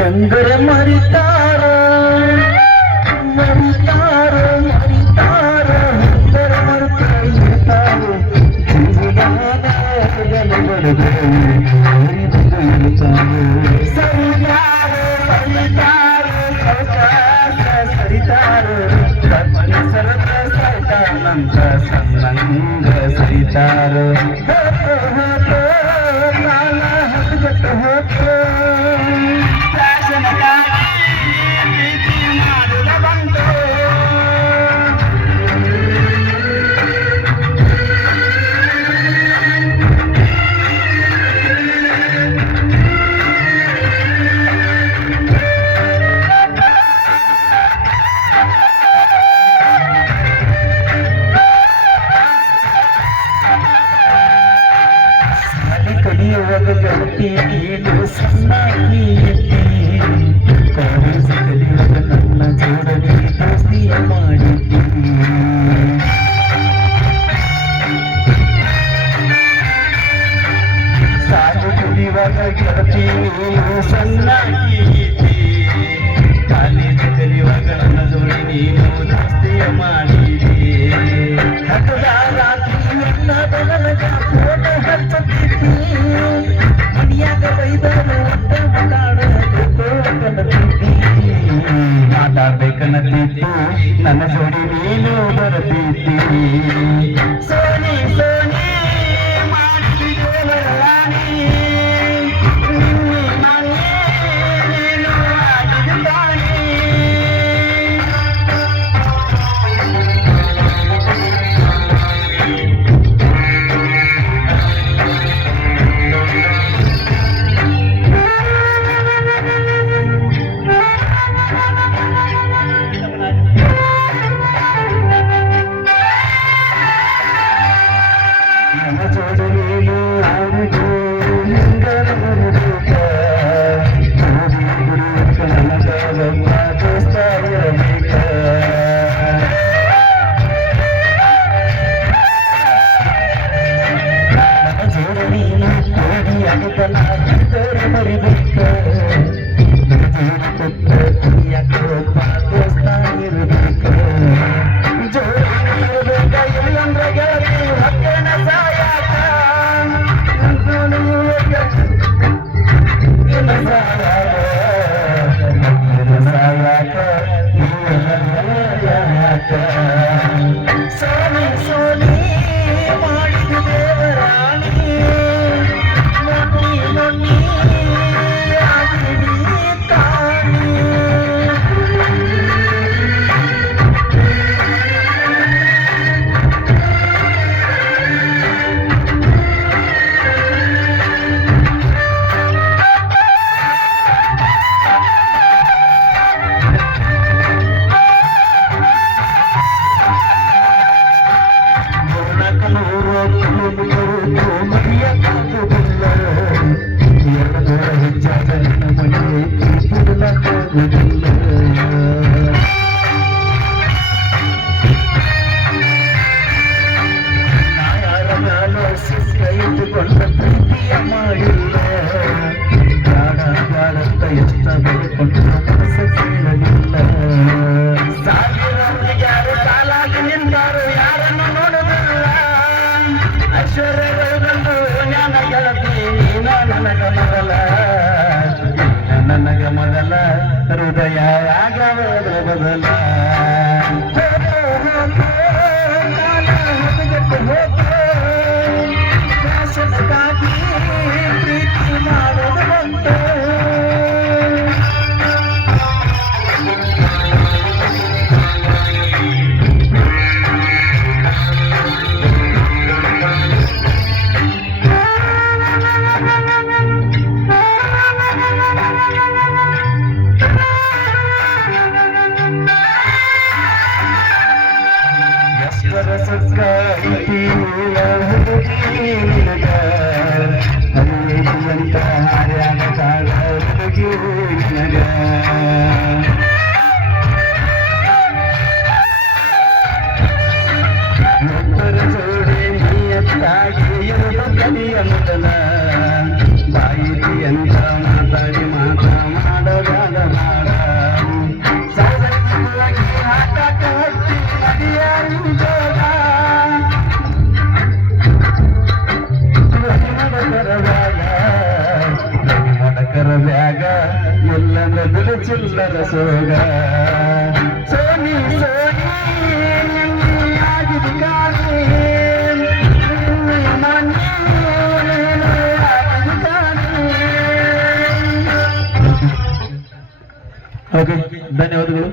ಹೆಂಗರೆ ಮರಿತಾರ ಮರಿತಾರ ಮರಿತಾರ ಹೆಂಗರೆ ಮರಿತಾರ ಜೀವದಾನ ಸರಿತಾರ ಸರಿತಾರ ಸರಿತಾರ ಸರತ ಸರಿತಾನಂತ ಸನ್ನಂಗ ಸರಿತಾರ ಕಾಲ ಹದಗಟ್ಟ ಹೋತು ನೀನು ಸಣ್ಣಾಗಿ ಕಾಲೇಜ್ ಕಲಿಯುವಾಗ ನನ್ನ ಜೋಡನೆ ದೋಸ್ತಿಯ ಮಾಡಿದ್ದಿ ಸಾಲು ಕುಡಿಯುವಾಗ ಗೆಳತಿ ನೀನು ಸಣ್ಣಾಗಿ ಕಾಲೇಜ್ ಕಲಿಯುವಾಗ ನನ್ನ ಜೋಡಿ ನೀನು ದೋಸ್ತಿಯ ಮಾಡಿದ್ದಿ ಹಗಲ ರಾತ್ರಿ ನನ್ನ ಬಗಲಗ ಫೋಟೋ ಹಚ್ಚುತ್ತಿದ್ದಿ ಮನಿಯಾಗ ಬೈದರು ಮಾತಾಡ್ಬೇಕನ್ನತ್ತಿದ್ದಿ ನನ್ನ ಜೋಡಿ ನೀನು ಬರತಿದ್ದಿ ಸೋನಿ ಸೋನಿ ನನಗ ಮೊದಲ ಹೃದಯ ಆಗವದ ಬದಲ ಪ್ರೀತಿ ಮಾಡೋದು ಬಂತು ಬಾಯಿತಿ ಅಂತ ಮಾತಾಡಿ ಮಾತಾ ಮಾಡದ ಚಿಲ್ಲದ ಸೋಗ ಸೋನಿ ಸೋನಿ ಆಗಿದೆ ಕಾಣೆ ಓಕೆ ಧನ್ಯವಾದಗಳು.